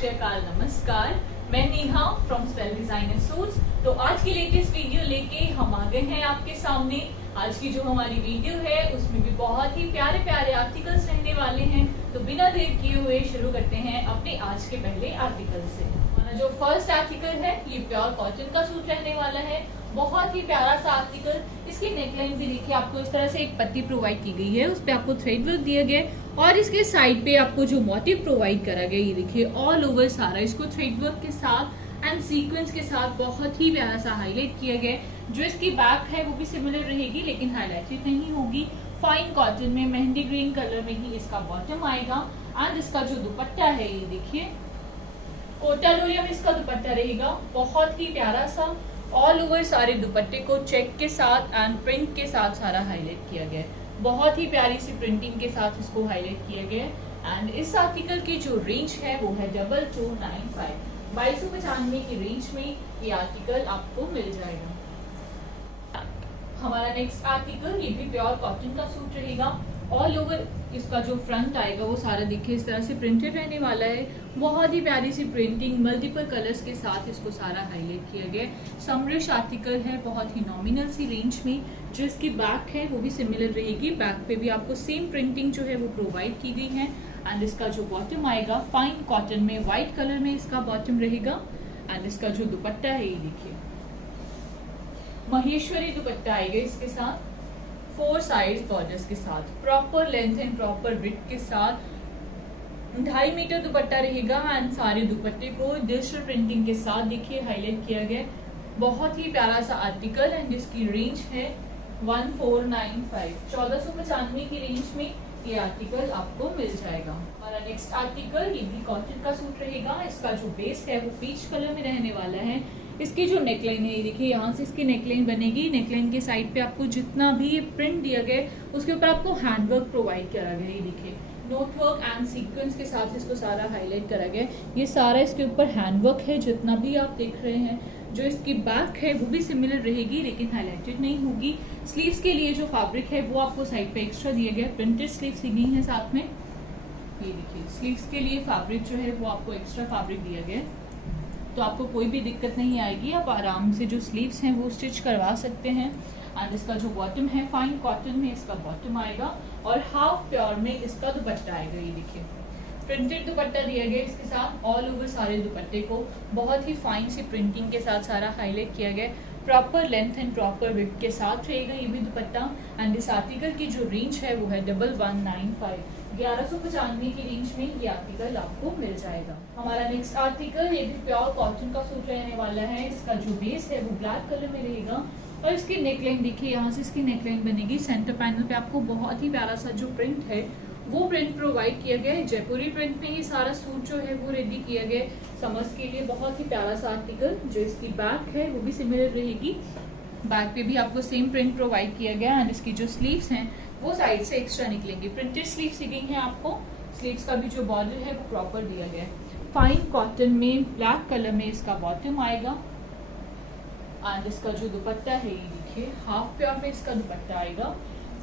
श्री अकाल, नमस्कार। मैं Neha from spell designer suits. तो आज की लेटेस्ट वीडियो लेके हम आ गए हैं आपके सामने। आज की जो हमारी वीडियो है उसमें भी बहुत ही प्यारे प्यारे आर्टिकल्स रहने वाले हैं। तो बिना देर किए हुए शुरू करते हैं अपने आज के पहले आर्टिकल से। हमारा जो फर्स्ट आर्टिकल है ये प्योर कॉटन का सूट रहने वाला है। बहुत ही प्यारा सा आर्टिकल। इसकी नेकलाइन भी देखिए, आपको इस तरह से एक पट्टी प्रोवाइड की गई है, उस पे आपको थ्रेड वर्क दिया गया है और इसके साइड पे आपको जो मोटिव प्रोवाइड करा गया ये देखिए ऑल ओवर सारा इसको थ्रेड वर्क के साथ एंड सीक्वेंस के साथ बहुत ही प्यारा सा हाईलाइट किया गया है। जो इसकी बैक है वो भी सिमिलर रहेगी लेकिन हाईलाइटेड नहीं होगी। फाइन कॉटन में मेहंदी ग्रीन कलर में ही इसका बॉटम आएगा एंड इसका जो दुपट्टा है ये देखिए कोटा लोरिया में इसका दुपट्टा रहेगा। बहुत ही प्यारा सा ऑल ओवर सारे दुपट्टे को चेक के साथ एंड प्रिंट के साथ सारा हाईलाइट किया गया है। बहुत ही प्यारी सी प्रिंटिंग के साथ इसको हाईलाइट किया गया है एंड इस आर्टिकल की जो रेंज है वो है 2295। 2295 की रेंज में ये आर्टिकल आपको मिल जाएगा। हमारा नेक्स्ट आर्टिकल ये भी प्योर कॉटन का सूट रहेगा। ऑल ओवर इसका जो फ्रंट आएगा वो सारा देखिए इस तरह से प्रिंटेड रहने वाला है। बहुत ही प्यारी सी प्रिंटिंग मल्टीपल कलर्स के साथ इसको सारा हाईलाइट किया गया है। समरिश आर्टिकल है बहुत ही नॉमिनल सी रेंज में। जो इसकी बैक है वो भी सिमिलर रहेगी। बैक पे भी आपको सेम प्रिंटिंग जो है वो प्रोवाइड की गई है एंड इसका जो बॉटम आएगा फाइन कॉटन में व्हाइट कलर में इसका बॉटम रहेगा एंड इसका जो दुपट्टा है ये देखिए महेश्वरी दुपट्टा आएगा इसके साथ 4 साइड बॉर्डर्स के साथ proper length and proper width के साथ 2.5 मीटर दुपट्टा रहेगा एंड सारे दुपट्टे को डिजिटल प्रिंटिंग के साथ देखिए हाईलाइट किया गया। बहुत ही प्यारा सा आर्टिकल एंड इसकी रेंज है 1495। 1495 की रेंज में ये आर्टिकल आपको मिल जाएगा। हमारा नेक्स्ट आर्टिकल ये भी कॉटन का सूट रहेगा। इसका जो बेस है वो पीच कलर में रहने वाला है। इसकी जो नेकलाइन है ये देखिए यहाँ से इसकी नेकलाइन बनेगी। नेकलाइन के साइड पे आपको जितना भी प्रिंट दिया गया है उसके ऊपर आपको हैंडवर्क प्रोवाइड करा गया है। ये देखिए नोटवर्क एंड सीक्वेंस के साथ इसको सारा हाईलाइट करा गया है। ये सारा इसके ऊपर हैंडवर्क है जितना भी आप देख रहे हैं। जो इसकी बैक है वो भी सिमिलर रहेगी लेकिन हाईलाइटेड नहीं होगी। स्लीव्स के लिए जो फैब्रिक है वो आपको साइड पे एक्स्ट्रा दिया गया है। प्रिंटेड स्लीव्स दी गई है साथ में। ये देखिए स्लीव्स के लिए फैब्रिक जो है वो आपको एक्स्ट्रा फैब्रिक दिया गया है तो आपको कोई भी दिक्कत नहीं आएगी। आप आराम से जो स्लीव्स हैं वो स्टिच करवा सकते हैं एंड इसका जो बॉटम है फाइन कॉटन में इसका बॉटम आएगा और हाफ प्योर में इसका दुपट्टा आएगा। ये देखिए प्रिंटेड दुपट्टा दिया गया इसके साथ। ऑल ओवर सारे दुपट्टे को बहुत ही फाइन सी प्रिंटिंग के साथ सारा हाईलाइट किया गया। Proper length and proper width के साथ रहेगा ये भी दुपट्टा एंड इस आर्टिकल की जो रेंज है वो है 1195। 1195 की रेंज में ये आर्टिकल आपको मिल जाएगा। हमारा नेक्स्ट आर्टिकल ये भी प्योर कॉटन का सूट रहने वाला है। इसका जो बेस है वो ब्लैक कलर में रहेगा और इसकी नेकलाइन देखिए यहाँ से इसकी नेकलाइन बनेगी। सेंटर पैनल पे आपको बहुत ही प्यारा सा जो प्रिंट है वो प्रिंट प्रोवाइड किया गया है। जयपुरी प्रिंट में ही सारा सूट जो है वो रेडी किया गया है समर्स के लिए। बहुत ही प्यारा सा आर्टिकल। जो इसकी बैक है वो भी सिमिलर रहेगी। बैक पे भी आपको सेम प्रिंट प्रोवाइड किया गया एंड इसकी जो स्लीव्स हैं वो साइड से एक्स्ट्रा निकलेंगी। प्रिंटेड स्लीव्स दी गई हैं आपको। स्लीव्स का भी जो बॉर्डर है वो प्रॉपर दिया गया है। फाइन कॉटन में ब्लैक कलर में इसका बॉटम आएगा एंड इसका जो दुपट्टा है ये देखिए हाफ प्योर में इसका दुपट्टा आएगा।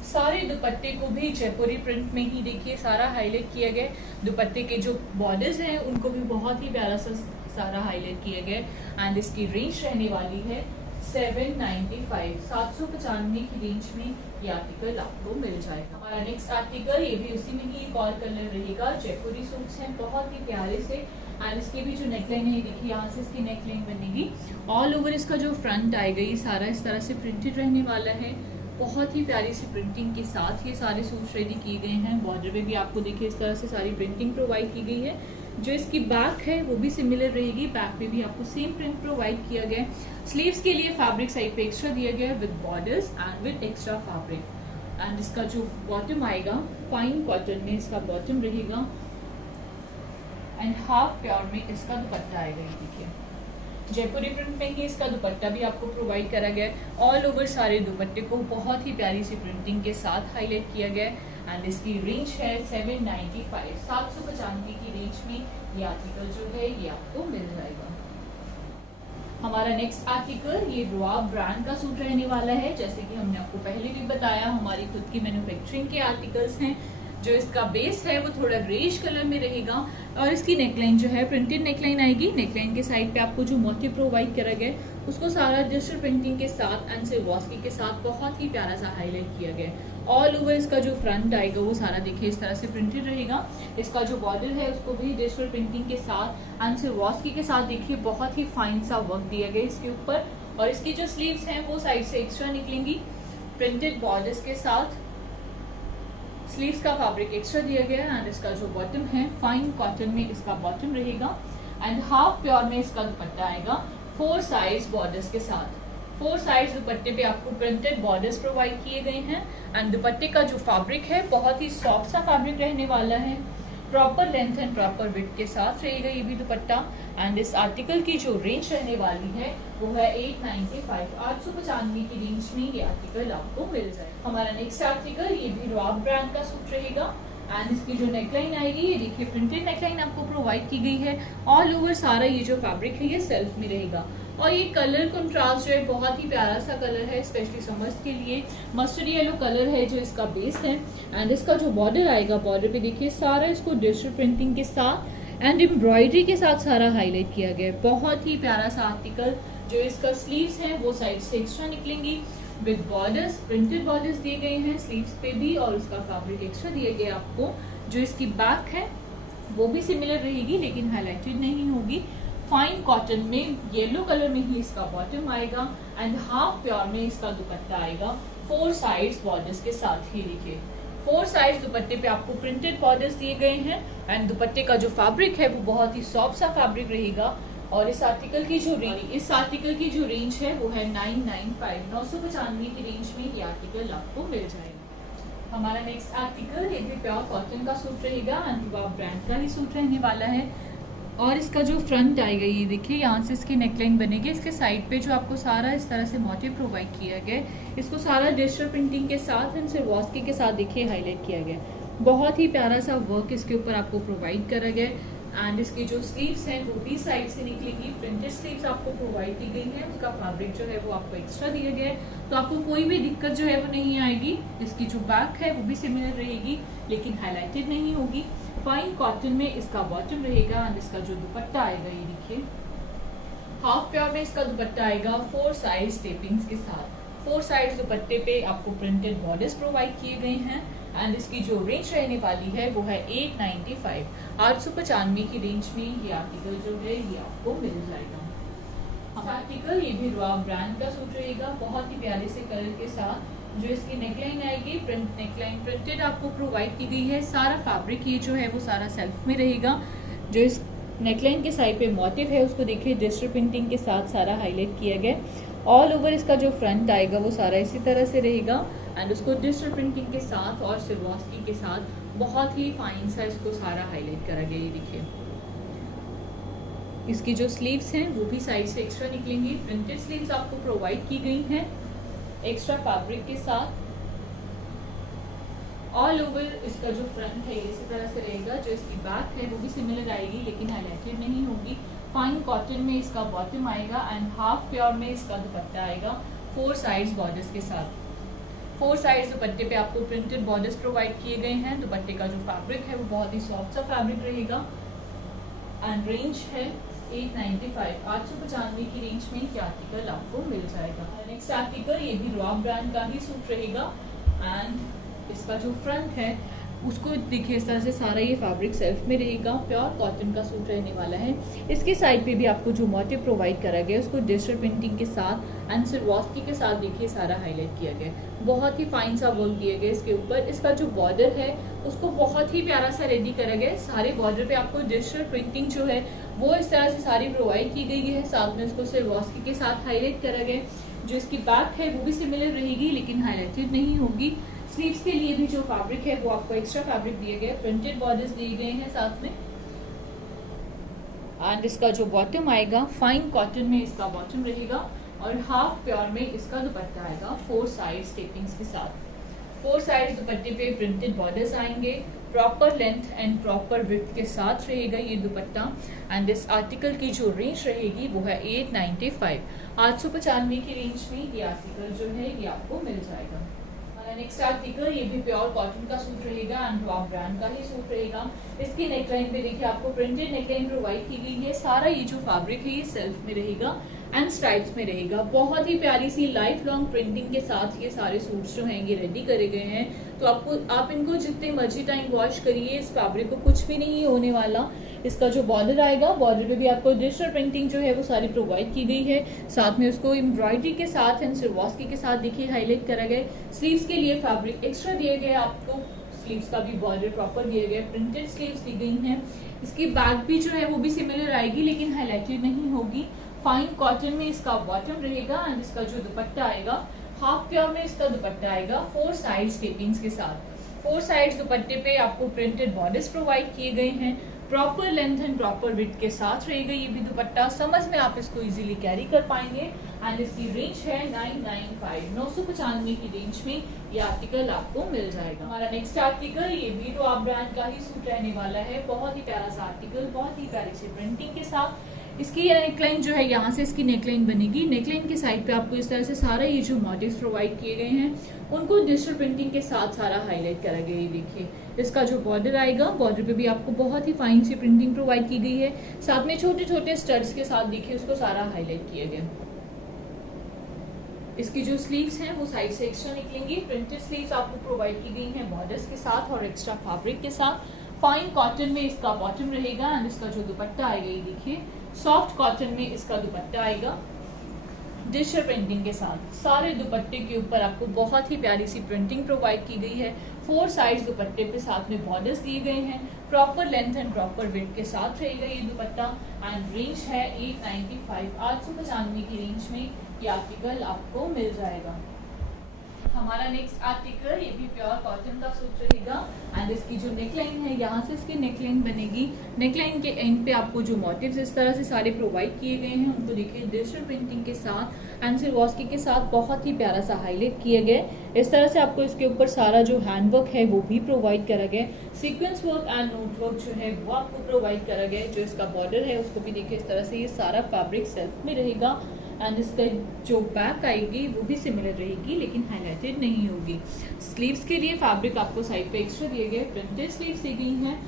सारे दुपट्टे को भी जयपुरी प्रिंट में ही देखिए सारा हाईलाइट किया गया। दुपट्टे के जो बॉर्डर्स हैं उनको भी बहुत ही प्यारा सा सारा हाईलाइट किया गया एंड इसकी रेंज रहने वाली है 795। 795 की रेंज में ये आर्टिकल आपको मिल जाएगा। हमारा नेक्स्ट आर्टिकल ये भी उसी में ही एक और कलर रहेगा। जयपुरी सूट्स हैं बहुत ही प्यारे से एंड इसकी भी जो नेकलाइन है देखिए यहाँ से इसकी नेकलाइन बनेगी। ऑल ओवर इसका जो फ्रंट आएगा ये सारा इस तरह से प्रिंटेड रहने वाला है। बहुत ही प्यारी सी प्रिंटिंग के साथ ये सारे सूट्स रेडी किए गए हैं। बॉर्डर पे भी आपको देखिए इस तरह से सारी प्रिंटिंग प्रोवाइड की गई है। जो इसकी बैक है वो भी सिमिलर रहेगी। बैक पे भी आपको सेम प्रिंट प्रोवाइड किया गया है। स्लीव्स के लिए फैब्रिक साइड पे एक्स्ट्रा दिया गया है with borders and with extra fabric and इसका जो बॉटम आएगा फाइन कॉटन में इसका बॉटम रहेगा एंड हाफ प्योर में इसका दुपट्टा आएगा। ये देखिए जयपुरी प्रिंट में ही इसका दुपट्टा भी आपको प्रोवाइड करा गया है। ऑल ओवर सारे दुपट्टे को बहुत ही प्यारी सी प्रिंटिंग के साथ हाईलाइट किया गया है एंड इसकी रेंज है 795। 795 की रेंज में ये आर्टिकल जो है ये आपको मिल जाएगा। हमारा नेक्स्ट आर्टिकल ये रुआब ब्रांड का सूट रहने वाला है। जैसे कि हमने आपको पहले भी बताया हमारी खुद की मैन्युफैक्चरिंग के आर्टिकल्स हैं जो इसका बेस है वो थोड़ा ग्रेइश कलर में रहेगा और इसकी नेकलाइन जो है प्रिंटेड नेकलाइन आएगी। नेकलाइन के साइड पे आपको जो मोटिव प्रोवाइड करा गया है उसको सारा डिजिटल प्रिंटिंग के साथ एंड सिरवास्की के साथ बहुत ही प्यारा सा हाईलाइट किया गया है। ऑल ओवर इसका जो फ्रंट आएगा वो सारा देखिए इस तरह से प्रिंटेड रहेगा। इसका जो बॉर्डर है उसको भी डिजिटल प्रिंटिंग के साथ एंड सिरवास्की के साथ देखिए बहुत ही फाइन सा वर्क दिया गया इसके ऊपर। और इसकी जो स्लीव्स हैं वो साइड से एक्स्ट्रा निकलेंगी प्रिंटेड बॉर्डर्स के साथ। स्लीव्स का फैब्रिक एक्स्ट्रा दिया गया है एंड इसका जो बॉटम है फाइन कॉटन में इसका बॉटम रहेगा एंड हाफ प्योर में इसका दुपट्टा आएगा 4 साइज बॉर्डर्स के साथ। 4 साइज दुपट्टे पे आपको प्रिंटेड बॉर्डर्स प्रोवाइड किए गए हैं एंड दुपट्टे का जो फैब्रिक है बहुत ही सॉफ्ट सा फैब्रिक रहने वाला है। Proper length and proper width के साथ रहेगा ये भी दुपट्टा एंड इस आर्टिकल की जो रेंज रहने वाली है वो है 895 895 की रेंज में ये आर्टिकल आपको मिल जाए। हमारा नेक्स्ट आर्टिकल ये भी रॉब ब्रांड का सूट रहेगा एंड इसकी जो नेकलाइन आएगी ये देखिए प्रिंटेड नेकलाइन आपको प्रोवाइड की गई है। ऑल ओवर सारा ये जो फैब्रिक है ये सेल्फ में रहेगा और ये कलर कंट्रास्ट जो है बहुत ही प्यारा सा कलर है स्पेशली समर्स के लिए। मस्टर्ड येलो कलर है जो इसका बेस है एंड इसका जो बॉर्डर आएगा बॉर्डर पे देखिए सारा इसको डिजिटल प्रिंटिंग के साथ एंड एम्ब्रॉयडरी के साथ सारा हाईलाइट किया गया है। बहुत ही प्यारा सा आर्टिकल। जो इसका स्लीव्स है वो साइड से एक्स्ट्रा निकलेंगी विद बॉर्डर्स, प्रिंटेड बॉर्डर्स दिए गए हैं स्लीव्स पे भी और उसका फैब्रिक एक्स्ट्रा दिया गया आपको। जो इसकी बैक है वो भी सिमिलर रहेगी लेकिन हाईलाइटेड नहीं होगी। फाइन कॉटन में येलो कलर में ही इसका बॉटम आएगा एंड हाफ प्योर में इसका दुपट्टा आएगा 4 साइड्स बॉर्डर्स के साथ ही। देखिए 4 साइड्स दुपट्टे पे आपको प्रिंटेड बॉर्डर्स दिए गए हैं एंड दुपट्टे का जो फैब्रिक है वो बहुत ही सॉफ्ट सा फैब्रिक रहेगा। और इस आर्टिकल की जो रेंज है वो है 995 995 की रेंज में ये आर्टिकल आपको मिल जाएगा। हमारा नेक्स्ट आर्टिकल ये भी प्योर कॉटन का सूट रहेगा एंड रॉब ब्रांड का ही सूट रहने वाला है। और इसका जो फ्रंट आएगा ये देखिए यहाँ से इसकी नेकलाइन बनेगी। इसके साइड पे जो आपको सारा इस तरह से मोटिव प्रोवाइड किया गया है इसको सारा डिजिटल प्रिंटिंग के साथ एंड सिरवास्की के साथ देखिए हाईलाइट किया गया है। बहुत ही प्यारा सा वर्क इसके ऊपर आपको प्रोवाइड करा गया है एंड इसकी जो स्लीव्स हैं वो भी साइड से निकलेगी। प्रिंटेड स्लीव्स आपको प्रोवाइड की गई है। उसका फैब्रिक जो है वो आपको एक्स्ट्रा दिया गया है तो आपको कोई भी दिक्कत जो है वो नहीं आएगी। इसकी जो बैक है वो भी सिमिलर रहेगी लेकिन हाईलाइटेड नहीं होगी। फाइन कॉटन में इसका बॉटम रहेगा एंड इसका जो दुपट्टा आएगा ये देखिए हाफ प्योर में इसका दुपट्टा आएगा 4 साइज टेपिंग्स के साथ। 4 साइज दुपट्टे पे आपको प्रिंटेड बॉर्डर्स प्रोवाइड किए गए हैं एंड इसकी जो रेंज रहने वाली है वो है 895 895 की रेंज में ये आर्टिकल जो है ये आपको मिल जाएगा। हमारा आर्टिकल ये भी रॉब ब्रांड का सूट रहेगा बहुत ही प्यारे से कलर के साथ। जो इसकी नेकलाइन आएगी प्रिंट नेकलाइन प्रिंटेड आपको प्रोवाइड की गई है। सारा फैब्रिक ये जो है वो सारा सेल्फ में रहेगा। जो इस नेकलाइन के साइड पे मोटिव है उसको देखिए डिजिटल प्रिंटिंग के साथ सारा हाईलाइट किया गया। ऑल ओवर इसका जो फ्रंट आएगा वो सारा इसी तरह से रहेगा एंड उसको डिजिटल प्रिंटिंग के साथ और सिरवास्की के साथ बहुत ही फाइन सा इसको सारा हाईलाइट करा गया। ये देखिए इसकी जो स्लीव्स हैं वो भी साइड से एक्स्ट्रा निकलेंगी। प्रिंटेड स्लीव्स आपको प्रोवाइड की गई हैं एक्स्ट्रा फैब्रिक के साथ। ऑल ओवर इसका जो फ्रंट है इसी तरह से रहेगा। जो इसकी बैक है वो भी सिमिलर आएगी लेकिन हाईलाइटेड नहीं होगी। फाइन कॉटन में इसका बॉटम आएगा एंड हाफ प्योर में इसका दुपट्टा आएगा 4 साइड्स बॉर्डर्स के साथ। 4 साइड्स दुपट्टे पे आपको प्रिंटेड बॉर्डर्स प्रोवाइड किए गए हैं। दुपट्टे का जो फैब्रिक है वो बहुत ही सॉफ्ट सा फैब्रिक रहेगा एंड रेंज है 895 895 की रेंज में ये आर्टिकल आपको मिल जाएगा। नेक्स्ट आर्टिकल ये भी रॉब ब्रांड का ही सूट रहेगा एंड इसका जो फ्रंट है उसको देखिए इस तरह से सारा ये फैब्रिक सेल्फ में रहेगा। प्योर कॉटन का सूट रहने वाला है। इसके साइड पे भी आपको जो मोटिव प्रोवाइड करा गया है उसको डिजिटल प्रिंटिंग के साथ एंड सिरवास्की के साथ देखिए सारा हाईलाइट किया गया है। बहुत ही फाइन सा वर्क दिया गया इसके ऊपर। इसका जो बॉर्डर है उसको बहुत ही प्यारा सा रेडी करा गया है। सारे बॉर्डर पे आपको डिजिटल प्रिंटिंग जो है वो इस तरह से सारी प्रोवाइड की गई है। साथ में उसको सिरवास्की के साथ हाईलाइट करा गया। जो इसकी बैक है वो भी सिमिलर रहेगी लेकिन हाईलाइटेड नहीं होगी। स्लीव्स के लिए भी जो फैब्रिक है वो आपको एक्स्ट्रा फैब्रिक दिए गए, प्रिंटेड बॉर्डर्स दिए गए हैं साथ में एंड इसका जो बॉटम आएगा फाइन कॉटन में इसका बॉटम रहेगा और हाफ प्योर में इसका दुपट्टा आएगा 4 साइड्स टेपिंग्स के साथ। 4 साइड्स दुपट्टे पे प्रिंटेड बॉर्डर्स आएंगे। Proper length and proper width के साथ रहेगा ये दुपट्टा एंड इस आर्टिकल की जो रेंज रहेगी वो है 895 895 की रेंज में ये आर्टिकल जो है ये आपको मिल जाएगा। नेक्स्ट आर्टिकल ये भी प्योर कॉटन का सूट रहेगा एंड रॉक ब्रांड का ही सूट रहेगा। इसकी नेकलाइन पे देखिए आपको प्रिंटेड नेकलाइन प्रोवाइड की गई है। सारा ये जो फैब्रिक है ये सेल्फ में रहेगा एंड स्ट्राइप्स में रहेगा। बहुत ही प्यारी सी लाइफ लॉन्ग प्रिंटिंग के साथ ये सारे सूट्स जो हैं ये रेडी करे गए हैं। तो आप इनको जितने मर्जी टाइम वॉश करिए, इस फैब्रिक को कुछ भी नहीं होने वाला। इसका जो बॉर्डर आएगा, बॉर्डर पे भी आपको डिजिटल प्रिंटिंग जो है वो सारी प्रोवाइड की गई है। साथ में उसको एम्ब्रॉयडरी के साथ एंड सिरवास्की के साथ देखिए हाईलाइट करा गया। स्लीव्स के लिए फैब्रिक एक्स्ट्रा दिए गए आपको, स्लीव्स का भी बॉर्डर प्रॉपर दिए गए, प्रिंटेड स्लीव्स दी गई हैं। इसकी बैक भी जो है वो भी सिमिलर आएगी लेकिन हाईलाइटेड नहीं होगी। फाइन कॉटन में इसका बॉटम रहेगा एंड इसका जो दुपट्टा आएगा हाफ प्योर में इसका दुपट्टा आएगा 4 साइड स्टेपिंग्स के साथ। 4 साइड्स दुपट्टे पे आपको प्रिंटेड बॉर्डर्स प्रोवाइड किए गए हैं। Proper length and proper width के साथ रहेगा ये भी दुपट्टा। समझ में आप इसको इजीली कैरी कर पाएंगे एंड इसकी रेंज है 995 की रेंज में ये आर्टिकल आपको मिल जाएगा। हमारा नेक्स्ट आर्टिकल ये भी तो आप ब्रांड का ही सूट रहने वाला है। बहुत ही प्यारा सा आर्टिकल, बहुत ही प्यारी सी प्रिंटिंग के साथ। इसकी नेकलाइन जो है यहाँ से इसकी नेकलाइन बनेगी। नेकलाइन के साइड पे आपको इस तरह से सारा ये जो मोटिव्स प्रोवाइड किए गए हैं उनको डिजिटल प्रिंटिंग के साथ सारा हाईलाइट करा गया। ये देखिए इसका जो बॉर्डर आएगा, बॉर्डर पे भी आपको बहुत ही फाइन सी प्रिंटिंग प्रोवाइड की गई है। साथ में छोटे छोटे स्टड्स के साथ देखिए उसको सारा हाईलाइट किया गया। इसकी जो स्लीव्स हैं वो साइड से एक्स्ट्रा निकलेंगी। प्रिंटेड स्लीव्स आपको प्रोवाइड की गई हैं बॉर्डर्स के साथ और एक्स्ट्रा फैब्रिक के साथ। फाइन कॉटन में इसका बॉटम रहेगा एंड इसका जो दुपट्टा आएगा ये देखिए सॉफ्ट कॉटन में इसका दुपट्टा आएगा डिजिटल प्रिंटिंग के साथ। सारे दुपट्टे के ऊपर आपको बहुत ही प्यारी सी प्रिंटिंग प्रोवाइड की गई है। 4 साइड्स दुपट्टे पे साथ में बॉर्डर्स दिए गए हैं। Proper length and proper width के साथ रहेगा ये दुपट्टा एंड रेंज है 895 की रेंज में ये आर्टिकल आपको मिल जाएगा। हमारा नेक्स्ट आर्टिकल ये भी प्योर कॉटन का सूट रहेगा एंड इसकी जो नेकलाइन है यहाँ से इसकी नेकलाइन बनेगी। नेकलाइन के एंड पे आपको जो मोटिव्स इस तरह से सारे प्रोवाइड किए गए हैं उनको देखिए डिजिटल प्रिंटिंग के साथ एंड सिरवास्की के साथ बहुत ही प्यारा सा हाईलाइट किया गया। इस तरह से आपको इसके ऊपर सारा जो हैंडवर्क है वो भी प्रोवाइड करा गया। Sequence work and note work जो है वो आपको प्रोवाइड करा गया। जो इसका बॉर्डर है उसको भी देखिए इस तरह से ये सारा फैब्रिक सेल्फ में रहेगा एंड इसका जो बैक आएगी वो भी सिमिलर रहेगी लेकिन हाईलाइटेड नहीं होगी। स्लीव्स के लिए फैब्रिक आपको साइड पे एक्स्ट्रा दिए गए, प्रिंटेड स्लीव्स दी गई हैं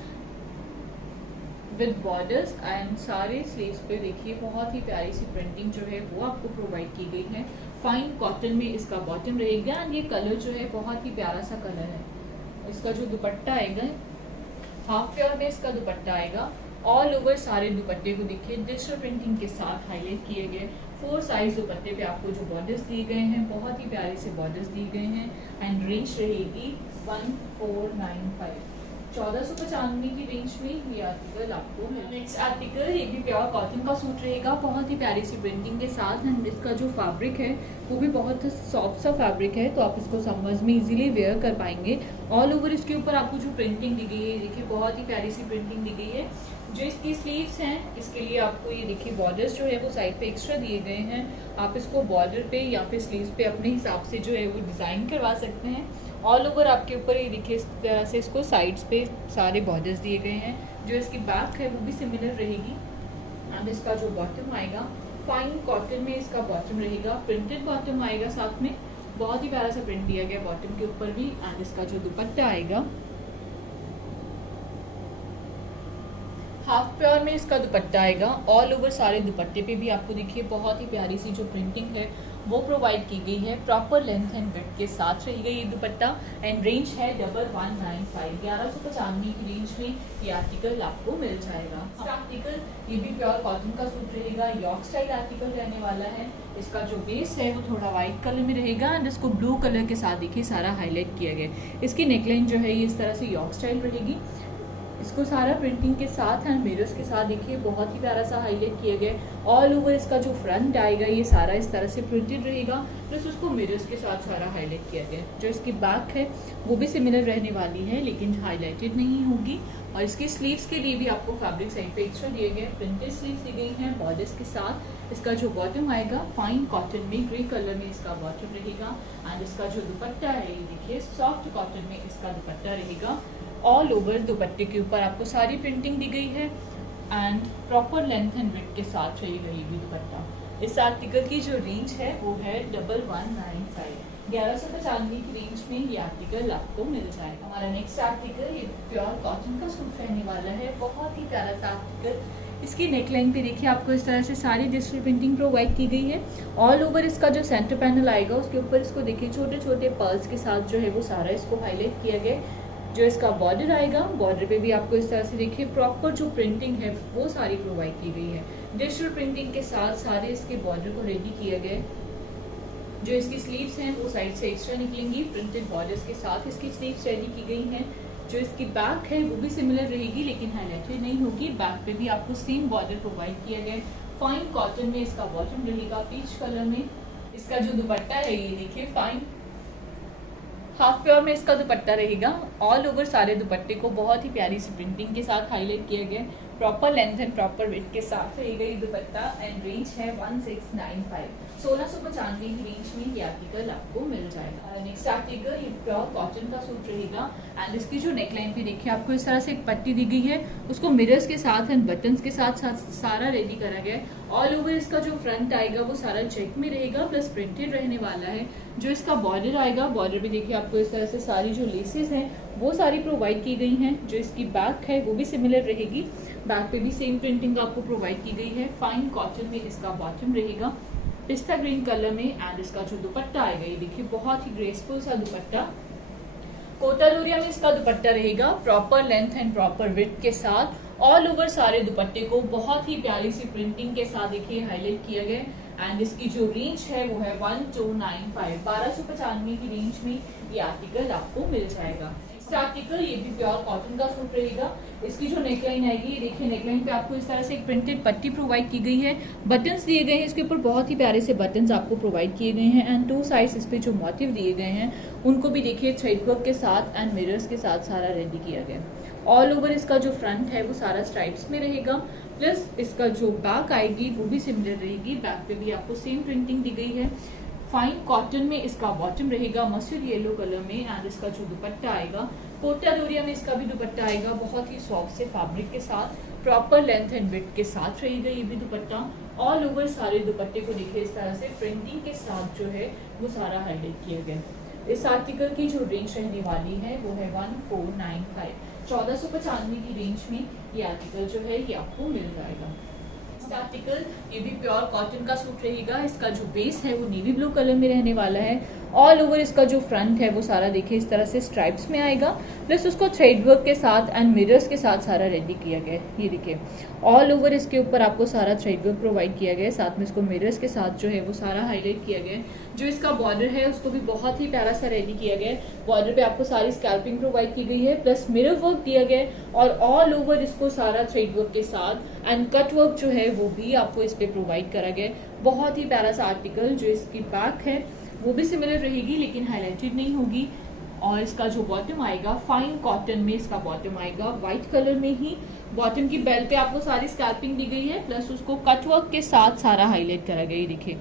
विद बॉर्डर्स एंड सारे स्लीव्स पे देखिए बहुत ही प्यारी सी प्रिंटिंग जो है वो आपको प्रोवाइड की गई है। फाइन कॉटन में इसका बॉटम रहेगा एंड ये कलर जो है बहुत ही प्यारा सा कलर है। इसका जो दुपट्टा आएगा हाफ प्योर में इसका दुपट्टा आएगा। ऑल ओवर सारे दुपट्टे को देखिए डिजिटल प्रिंटिंग के साथ हाईलाइट किए गए। 4 साइज दुपट्टे पे आपको जो बॉर्डर्स दिए गए हैं बहुत ही प्यारे से बॉर्डर्स दिए गए हैं एंड रेंज रहेगी 1495 1495 की रेंज में ये आर्टिकल आपको है। नेक्स्ट आर्टिकल ये भी प्योर कॉटन का सूट रहेगा बहुत ही प्यारी सी प्रिंटिंग के साथ एंड इसका जो फैब्रिक है वो भी बहुत सॉफ्ट सा फैब्रिक है तो आप इसको समर्स में इजीली वेयर कर पाएंगे। ऑल ओवर इसके ऊपर आपको जो प्रिंटिंग दी गई है देखिए बहुत ही प्यारी सी प्रिंटिंग दी गई है। जो इसकी स्लीव्स हैं इसके लिए आपको ये देखिए बॉर्डर्स जो है वो साइड पे एक्स्ट्रा दिए गए हैं। आप इसको बॉर्डर पे या फिर स्लीव्स पे अपने हिसाब से जो है वो डिज़ाइन करवा सकते हैं। ऑल ओवर आपके ऊपर ये देखिए इस तरह से इसको साइड्स पे सारे बॉर्डर्स दिए गए हैं। जो इसकी बैक है वो भी सिमिलर रहेगी एंड इसका जो बॉटम आएगा फाइन कॉटन में इसका बॉटम रहेगा। प्रिंटेड बॉटम आएगा, साथ में बहुत ही प्यारा सा प्रिंट दिया गया बॉटम के ऊपर भी एंड इसका जो दुपट्टा आएगा हाफ प्योर में इसका दुपट्टा आएगा। ऑल ओवर सारे दुपट्टे पे भी आपको देखिए बहुत ही प्यारी सी जो प्रिंटिंग है वो प्रोवाइड की गई है। प्रॉपर लेंथ एंड विड्थ के साथ रहेगा ये दुपट्टा एंड रेंज है 1195 की रेंज में ये आर्टिकल आपको मिल जाएगा। आर्टिकल ये भी प्योर कॉटन का सूट रहेगा, यॉर्क स्टाइल आर्टिकल रहने वाला है। इसका जो बेस है वो थोड़ा व्हाइट कलर में रहेगा एंड इसको ब्लू कलर के साथ देखिए सारा हाईलाइट किया गया। इसकी नेकलाइन जो है ये इस तरह से यॉर्क स्टाइल रहेगी। इसको सारा प्रिंटिंग के साथ एंड मिरर्स के साथ देखिए बहुत ही प्यारा सा हाईलाइट किया गया। ऑल ओवर इसका जो फ्रंट आएगा ये सारा इस तरह से प्रिंटेड रहेगा प्लस उसको मिरर्स के साथ सारा हाईलाइट किया गया। जो इसकी बैक है वो भी सिमिलर रहने वाली है लेकिन हाईलाइटेड नहीं होगी। और इसकी स्लीव्स के लिए भी आपको फैब्रिक साइड पे एक्स्ट्रा दिए गए, प्रिंटेड स्लीव्स दी गई हैं बॉर्डर्स के साथ। इसका जो बॉटम आएगा फाइन कॉटन में ग्रे कलर में इसका बॉटम रहेगा एंड इसका जो दुपट्टा है ये देखिए सॉफ्ट कॉटन में इसका दुपट्टा रहेगा। ऑल ओवर दुपट्टे के ऊपर आपको सारी प्रिंटिंग दी गई है and proper length and width के साथ रहेगा ये भी दुपट्टा। इस आर्टिकल की जो रेंज है वो है 1195 1195 की रेंज में ये आर्टिकल आपको मिल जाएगा। हमारा नेक्स्ट आर्टिकल ये प्योर कॉटन का सूट रहने वाला है, बहुत ही प्यारा सा आर्टिकल। इसकी नेकलाइन पे देखिए आपको इस तरह से सारी डिजिटल प्रिंटिंग प्रोवाइड की गई है। ऑल ओवर इसका जो सेंटर पैनल आएगा उसके ऊपर इसको देखिए छोटे छोटे पर्ल्स के साथ जो है वो सारा इसको हाईलाइट किया गया। जो इसका बॉर्डर आएगा, बॉर्डर पे भी आपको इस तरह से देखिए प्रॉपर जो प्रिंटिंग है वो सारी प्रोवाइड की गई है। डिजिटल प्रिंटिंग के साथ सारे इसके बॉर्डर को रेडी किया गया है। जो इसकी स्लीव्स हैं वो साइड से एक्स्ट्रा निकलेंगी, प्रिंटेड बॉर्डर्स के साथ इसकी स्लीव्स रेडी की गई हैं। जो इसकी बैक है वो भी सिमिलर रहेगी लेकिन हाईलाइटेड नहीं होगी। बैक पे भी आपको सेम बॉर्डर प्रोवाइड किया गया है। फाइन कॉटन में इसका बॉटम रहेगा, पीच कलर में। इसका जो दुपट्टा है ये देखिए फाइन हाफ प्योर में इसका दुपट्टा रहेगा। ऑल ओवर सारे दुपट्टे को बहुत ही प्यारी सी प्रिंटिंग के साथ हाईलाइट किया गया। Proper length and proper width के साथ रहेगा ये दुपट्टा एंड रेंज है 1695। 1695 की रेंज में ये आर्टिकल आपको मिल जाएगा। नेक्स्ट आर्टिकल ये प्योर कॉटन का सूट रहेगा एंड इसकी जो नेकलाइन पे देखिए आपको इस तरह से एक पट्टी दी गई है, उसको मिरर्स के साथ एंड बटन्स के साथ सारा रेडी करा गया है। ऑल ओवर इसका जो फ्रंट आएगा वो सारा चेक में रहेगा प्लस प्रिंटेड रहने वाला है। जो इसका बॉर्डर आएगा, बॉर्डर भी देखिए आपको इस तरह से सारी जो लेसेस हैं वो सारी प्रोवाइड की गई हैं। जो इसकी बैक है वो भी सिमिलर रहेगी, बैक पे भी सेम प्रिंटिंग आपको प्रोवाइड की गई है। फाइन कॉटन में इसका बॉटम रहेगा पिस्ता ग्रीन कलर में एंड इसका जो दुपट्टा आएगा ये देखिए बहुत ही ग्रेसफुल सा दुपट्टा। कोटा लोरिया में इसका दुपट्टा रहेगा, proper length and proper width के साथ। ऑल ओवर सारे दुपट्टे को बहुत ही प्यारी सी प्रिंटिंग के साथ देखिए हाईलाइट किया गया एंड इसकी जो रेंज है वो है 1295। 1295 की रेंज में ये आर्टिकल आपको मिल जाएगा। आर्टिकल ये भी प्योर कॉटन का सूट रहेगा। इसकी जो नेकलाइन आएगी ये देखिए, नेकलाइन पे आपको इस तरह से एक प्रिंटेड पट्टी प्रोवाइड की गई है। बटन्स दिए गए हैं इसके ऊपर, बहुत ही प्यारे से बटन्स आपको प्रोवाइड किए गए हैं एंड टू साइड्स इस पे जो मोटिव दिए गए हैं उनको भी देखिए थ्रेड वर्क के साथ एंड मिरर्स के साथ सारा रेडी किया गया। ऑल ओवर इसका जो फ्रंट है वो सारा स्ट्राइप्स में रहेगा प्लस इसका जो बैक आएगी वो भी सिमिलर रहेगी। बैक पे भी आपको सेम प्रिंटिंग दी गई है। फाइन कॉटन में इसका बॉटम रहेगा मस्टर्ड येलो कलर में एंड इसका जो दुपट्टा आएगा कोटा डोरिया में इसका भी दुपट्टा आएगा बहुत ही सॉफ्ट से फैब्रिक के साथ। प्रॉपर लेंथ एंड विड्थ के साथ रहेगा ये भी दुपट्टा। ऑल ओवर सारे दुपट्टे को देखिए इस तरह से प्रिंटिंग के साथ जो है वो सारा हाईलाइट किया गया। इस आर्टिकल की जो रेंज रहने वाली है वो है 1495। 1495 की रेंज में ये आर्टिकल जो है ये आपको मिल जाएगा। आर्टिकल ये भी प्योर कॉटन का सूट रहेगा। इसका जो बेस है वो नेवी ब्लू कलर में रहने वाला है। ऑल ओवर इसका जो फ्रंट है वो सारा देखिए इस तरह से स्ट्राइप्स में आएगा प्लस उसको थ्रेड वर्क के साथ एंड मिरर्स के साथ सारा रेडी किया गया है। ये देखिए ऑल ओवर इसके ऊपर आपको सारा थ्रेड वर्क प्रोवाइड किया गया है, साथ में इसको मिरर्स के साथ जो है वो सारा हाईलाइट किया गया है। जो इसका बॉर्डर है उसको भी बहुत ही प्यारा सा रेडी किया गया है। बॉर्डर पे आपको सारी स्कैल्पिंग प्रोवाइड की गई है प्लस मिरर वर्क दिया गया है और ऑल ओवर इसको सारा थ्रेड वर्क के साथ एंड कट वर्क जो है वो भी आपको इस पे प्रोवाइड करा गया है। बहुत ही प्यारा सा आर्टिकल। जो इसकी बैक है वो भी सिमिलर रहेगी लेकिन हाईलाइटेड नहीं होगी और इसका जो बॉटम आएगा फाइन कॉटन में इसका बॉटम आएगा व्हाइट कलर में ही। बॉटम की बेल्ट पे आपको सारी स्कैल्पिंग दी गई है प्लस उसको कट वर्क के साथ सारा हाईलाइट करा गया। ये देखिए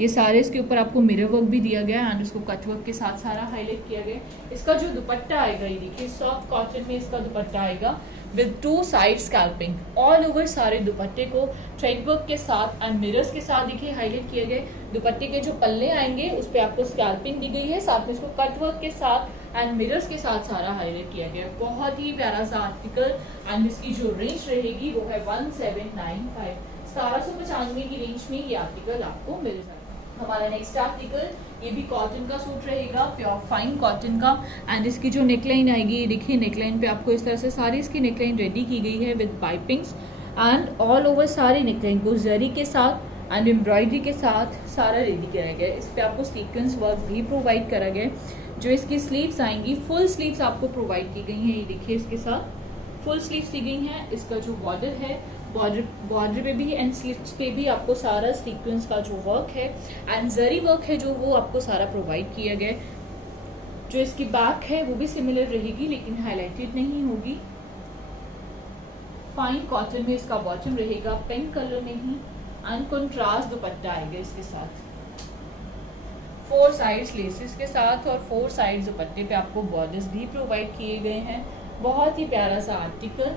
ये सारे इसके ऊपर आपको मिरर वर्क भी दिया गया एंड उसको कट वर्क के साथ सारा हाईलाइट किया गया। इसका जो दुपट्टा आएगा ये देखिए सॉफ्ट कॉटन में इसका दुपट्टा आएगा with two side scalloping. All over सारे दुपट्टे को थ्रेड वर्क के साथ एंड मिरर्स के साथ देखिए हाईलाइट किए गए। दुपट्टे के जो पल्ले आएंगे उस पर आपको स्कैल्पिंग दी गई है, साथ में इसको कट वर्क के साथ एंड मिरर्स के साथ सारा हाईलाइट किया गया। बहुत ही प्यारा सा आर्टिकल एंड इसकी जो रेंज रहेगी वो है 1795। 1795 की रेंज में ये आर्टिकल आपको मिल जाएगा। हमारा नेक्स्ट आर्टिकल ये भी कॉटन का सूट रहेगा, प्योर फाइन कॉटन का एंड इसकी जो नेकलाइन आएगी ये देखिए नेकलाइन पे आपको इस तरह से सारी इसकी नेकलाइन रेडी की गई है with pipings and all over सारी नेकलाइन को जरी के साथ एंड एम्ब्रॉयडरी के साथ सारा रेडी किया गया है। इस पे आपको सीक्वेंस वर्क भी प्रोवाइड करा गया है। जो इसकी स्लीव्स आएंगी फुल स्लीव्स आपको प्रोवाइड की गई हैं। ये देखिए इसके साथ फुल स्लीव्स दी गई हैं। इसका जो बॉर्डर है बॉर्डर पे भी एंड स्लीव्स पे भी आपको सारा सीक्वेंस का जो वर्क है एंड जरी वर्क है जो वो आपको सारा प्रोवाइड किया गया है। जो इसकी बैक है वो भी सिमिलर रहेगी लेकिन हाईलाइटेड नहीं होगी। फाइन कॉटन में इसका बॉटम रहेगा पिंक कलर में ही एंड कंट्रास्ट दुपट्टा आएगा इसके साथ 4 साइड्स लेसेस के साथ और 4 साइड्स दुपट्टे पे आपको बॉर्डर्स भी प्रोवाइड किए गए हैं। बहुत ही प्यारा सा आर्टिकल।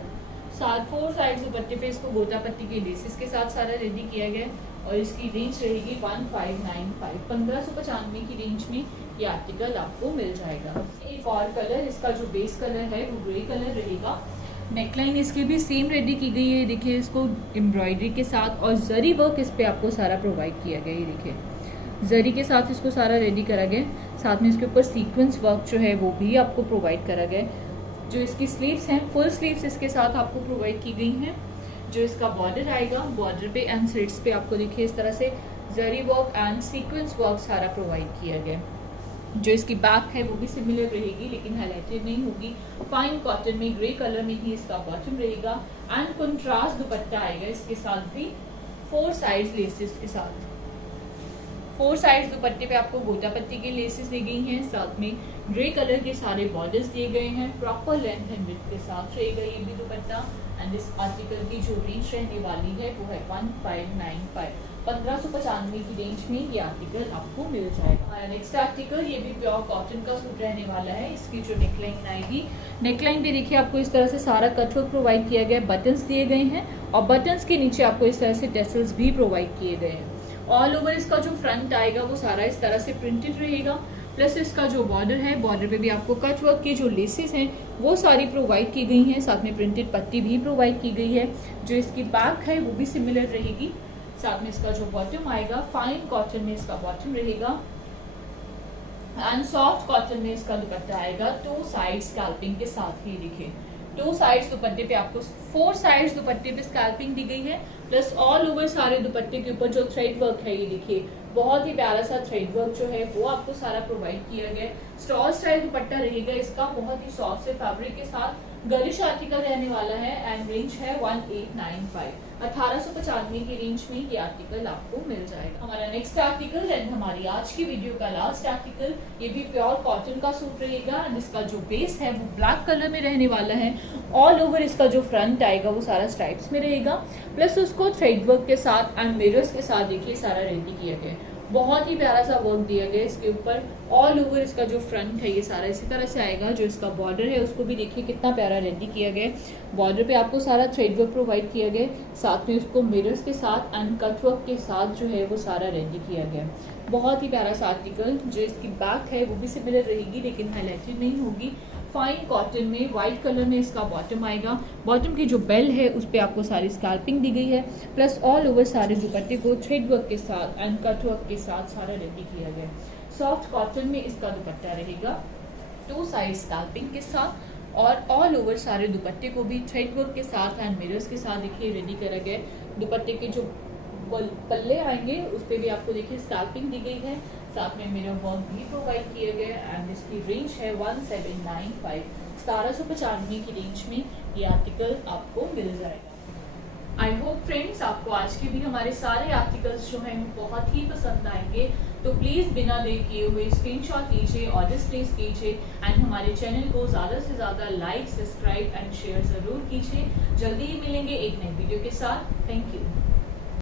4 साइड्स दुपट्टे पे इसको गोटा पट्टी के लेसेस के साथ सारा रेडी किया गया है। और इसकी रेंज रहेगी 1595, 1595 की रेंज में ये आर्टिकल आपको मिल जाएगा। एक और कलर, इसका जो बेस कलर है वो ग्रे कलर रहेगा। नेकलाइन इसकी भी सेम रेडी की गई है, देखिए इसको एम्ब्रॉयडरी के साथ और जरी वर्क इस पे आपको सारा प्रोवाइड किया गया है। ये देखिए जरी के साथ इसको सारा रेडी करा गया, साथ में इसके ऊपर सीक्वेंस वर्क जो है वो भी आपको प्रोवाइड करा गया। जो इसकी स्लीव्स हैं, फुल स्लीव्स इसके साथ आपको प्रोवाइड की गई हैं। जो इसका बॉर्डर आएगा, बॉर्डर पे एंड स्लिट्स पे आपको देखिए इस तरह से जरी वर्क एंड सीक्वेंस वर्क सारा प्रोवाइड किया गया। जो इसकी बैक है वो भी सिमिलर रहेगी लेकिन हाईलाइटेड नहीं होगी। फाइन कॉटन में ग्रे कलर में ही इसका बॉटम रहेगा एंड कंट्रास्ट दुपट्टा आएगा इसके साथ भी 4 साइड लेसेस के साथ। 4 साइड दुपट्टे पे आपको गोटा पत्ती के लेसेस दी गई हैं, साथ में ग्रे कलर के सारे बॉर्डर्स दिए गए हैं। प्रॉपर लेंथ एंड विड्थ के साथ रहेगा ये भी दुपट्टा। एंड इस आर्टिकल की जो रेंज रहने वाली है वो है 1595, 1595 की रेंज में ये आर्टिकल आपको मिल जाएगा। नेक्स्ट आर्टिकल, ये भी प्योर कॉटन का सूट रहने वाला है। इसकी जो नेकलाइन आएगी, नेकलाइन पे देखिए आपको इस तरह से सारा कटवर्क प्रोवाइड किया गया है, बटन्स दिए गए हैं और बटन्स के नीचे आपको इस तरह से टेसल्स भी प्रोवाइड किए गए हैं। ऑल ओवर इसका जो फ्रंट आएगा वो सारा इस तरह से प्रिंटेड रहेगा, प्लस इसका जो बॉर्डर है, बॉर्डर पे भी आपको कट वर्क की जो लेसेस हैं वो सारी प्रोवाइड की गई हैं, साथ में प्रिंटेड पट्टी भी प्रोवाइड की गई है। जो इसकी बैक है वो भी सिमिलर रहेगी, साथ में इसका जो बॉटम आएगा फाइन कॉटन में इसका बॉटम रहेगा एंड सॉफ्ट कॉटन में इसका दुपट्टा आएगा 2 साइड स्कैल्पिंग के साथ ही। दिखे 2 साइड्स दुपट्टे पे आपको 4 साइड्स दुपट्टे पे स्कैल्पिंग दी गई है, प्लस ऑल ओवर सारे दुपट्टे के ऊपर जो थ्रेड वर्क है, ये देखिए बहुत ही प्यारा सा थ्रेड वर्क जो है वो आपको सारा प्रोवाइड किया गया है। स्टॉल स्टाइल दुपट्टा रहेगा इसका, बहुत ही सॉफ्ट से फैब्रिक के साथ। गर्लिश आर्टिकल रहने वाला है एंड रेंज है 1895, 1895 की रेंज में ये आर्टिकल आपको मिल जाएगा। हमारा नेक्स्ट आर्टिकल एंड हमारी आज की वीडियो का लास्ट आर्टिकल, ये भी प्योर कॉटन का सूट रहेगा एंड इसका जो बेस है वो ब्लैक कलर में रहने वाला है। ऑल ओवर इसका जो फ्रंट आएगा वो सारा स्ट्राइप्स में रहेगा, प्लस उसको थ्रेड वर्क के साथ एंड मिरर्स के साथ देखिए सारा रेडी किया गया है। बहुत ही प्यारा सा वर्क दिया गया इसके ऊपर। ऑल ओवर इसका जो फ्रंट है ये सारा इसी तरह से आएगा। जो इसका बॉर्डर है उसको भी देखिए कितना प्यारा रेडी किया गया है। बॉर्डर पे आपको सारा थ्रेड वर्क प्रोवाइड किया गया, साथ में उसको मिरर्स के साथ एंड कट वर्क के साथ जो है वो सारा रेडी किया गया। बहुत ही प्यारा सा आर्टिकल। जो इसकी बैक है वो भी सिमिलर रहेगी लेकिन हाईलाइटेड नहीं होगी। फाइन कॉटन में व्हाइट कलर में इसका बॉटम आएगा। बॉटम की जो बेल है उस पर आपको सारी स्कैल्पिंग दी गई है, प्लस ऑल ओवर सारे दुपट्टे को थ्रेड वर्क के साथ एंड कट वर्क के साथ सारा रेडी किया गया। सॉफ्ट कॉटन में इसका दुपट्टा रहेगा 2 साइड स्कैल्पिंग के साथ और ऑल ओवर सारे दुपट्टे को भी थ्रेड वर्क के साथ एंड मिरर्स के साथ देखिए रेडी करा गया। दुपट्टे के जो पल्ले आएंगे उस पर भी आपको देखिए स्कैल्पिंग दी गई है, साथ में मिरर वर्क भी प्रोवाइड किए गए एंड इसकी रेंज है 1795, 1795 की रेंज में ये आर्टिकल आपको मिल जाएगा। आई होप फ्रेंड्स आपको आज के भी हमारे सारे आर्टिकल्स जो हैं बहुत ही पसंद आएंगे, तो प्लीज़ बिना देर किए हुए स्क्रीनशॉट लीजिए, ऑर्डर प्लेस कीजिए एंड हमारे चैनल को ज़्यादा से ज़्यादा लाइक, सब्सक्राइब एंड शेयर ज़रूर कीजिए। जल्दी ही मिलेंगे एक नई वीडियो के साथ। Thank you.